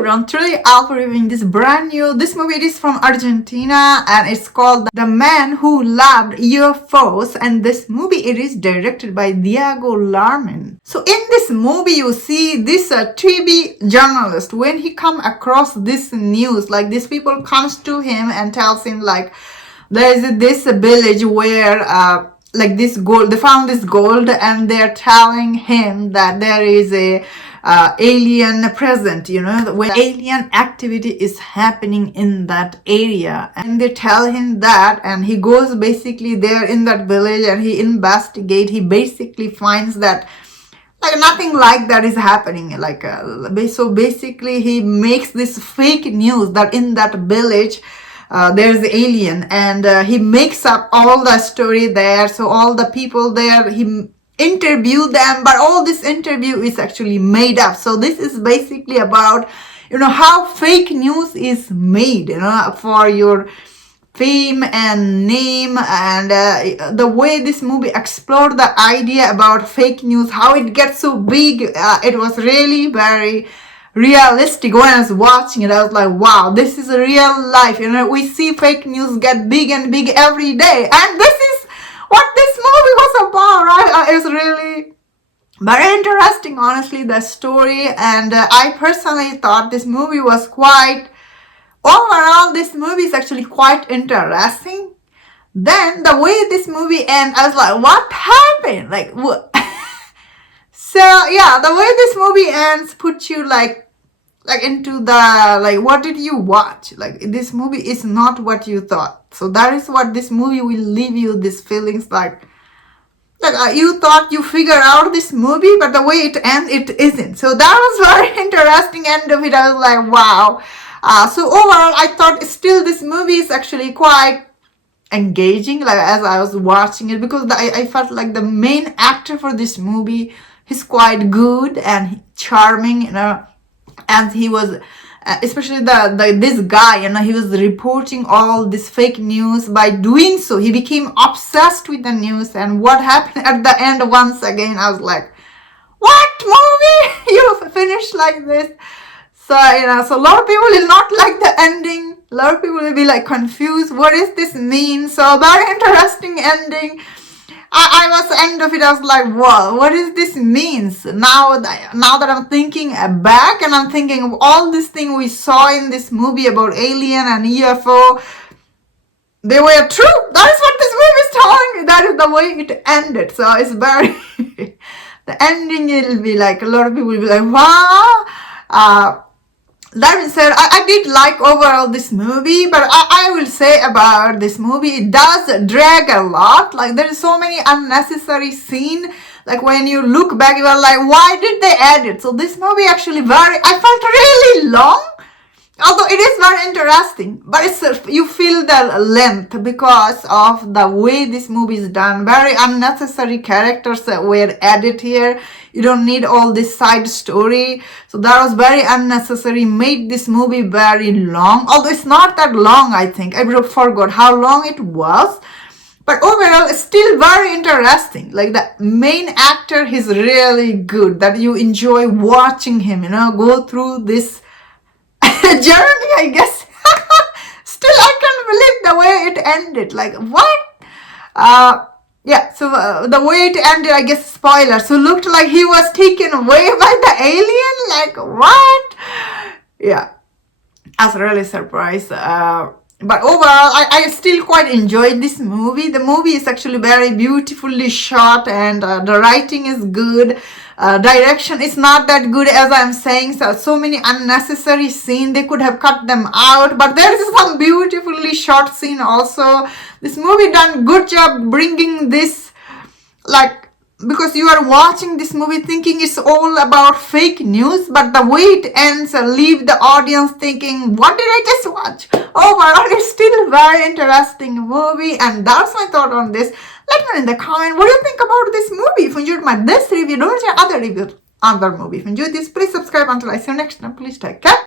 everyone, today I'll be reviewing this this movie. It is from Argentina and it's called The Man Who Loved UFOs, and this movie, it is directed by Diego Larman. So in this movie you see this TV journalist, when he come across this news, like these people comes to him and tells him like there is this village where like this gold, they found this gold, and they're telling him that there is a alien present, when alien activity is happening in that area, and they tell him that, and he goes basically there in that village and he investigate. He basically finds that like nothing like that is happening, like so basically he makes this fake news that in that village there's the alien, and he makes up all the story there. So all the people there, he interview them, but all this interview is actually made up. So this is basically about how fake news is made, for your fame and name, and the way this movie explored the idea about fake news, how it gets so big. It was really very realistic. When I was watching it, I was like, wow, this is real life. We see fake news get big and big every day, and this is what this movie was about, right? It was really very interesting, honestly, the story. And I personally thought this movie was overall, this movie is actually quite interesting. Then the way this movie ends, I was like, what happened? Like, what? So yeah, the way this movie ends puts you like into the, like, what did you watch? Like, this movie is not what you thought. So that is what this movie will leave you, these feelings like you thought you figured out this movie, but the way it ends, it isn't. So that was very interesting end of it. I was like, wow. So overall, I thought still this movie is actually quite engaging, like as I was watching it, because I felt like the main actor for this movie, he's quite good and charming, and he was especially this guy, he was reporting all this fake news. By doing so, he became obsessed with the news, and what happened at the end, once again, I was like, what movie? You finished like this? So so a lot of people will not like the ending. A lot of people will be like confused, what does this mean? So very interesting ending. I was end of it, I was like, whoa, what does this means? Now that I'm thinking back, and I'm thinking of all this thing we saw in this movie about alien and UFO, they were true. That is what this movie is telling me. That is the way it ended. So it's very the ending will be like, a lot of people will be like, wow. That being said, I did like overall this movie, but I will say about this movie, it does drag a lot. Like, there is so many unnecessary scenes. Like, when you look back, you are like, why did they add it? So this movie actually I felt really long, although it is very interesting, but you feel the length because of the way this movie is done. Very unnecessary characters that were added here. You don't need all this side story. So that was very unnecessary, made this movie very long. Although it's not that long, I think. I forgot how long it was. But overall, it's still very interesting. Like, the main actor, he's really good. That you enjoy watching him, go through this journey, I guess. Still, I can't believe the way it ended. Like, what? Yeah, so the way it ended, I guess, spoiler. So looked like he was taken away by the alien. Like, what? Yeah, I was really surprised. But overall, I still quite enjoyed this movie. The movie is actually very beautifully shot, and the writing is good. Direction is not that good, as I'm saying. So many unnecessary scenes, they could have cut them out, but there is some beautifully shot scene also. This movie done good job bringing this, like, because you are watching this movie thinking it's all about fake news, but the way it ends leave the audience thinking, what did I just watch? Overall, it's still very interesting movie, and that's my thought on this. Let me know in the comment what do you think about this movie. If you enjoyed this review, don't share other reviews, other movie. If you enjoyed this, please subscribe. Until I see you next time, please take care.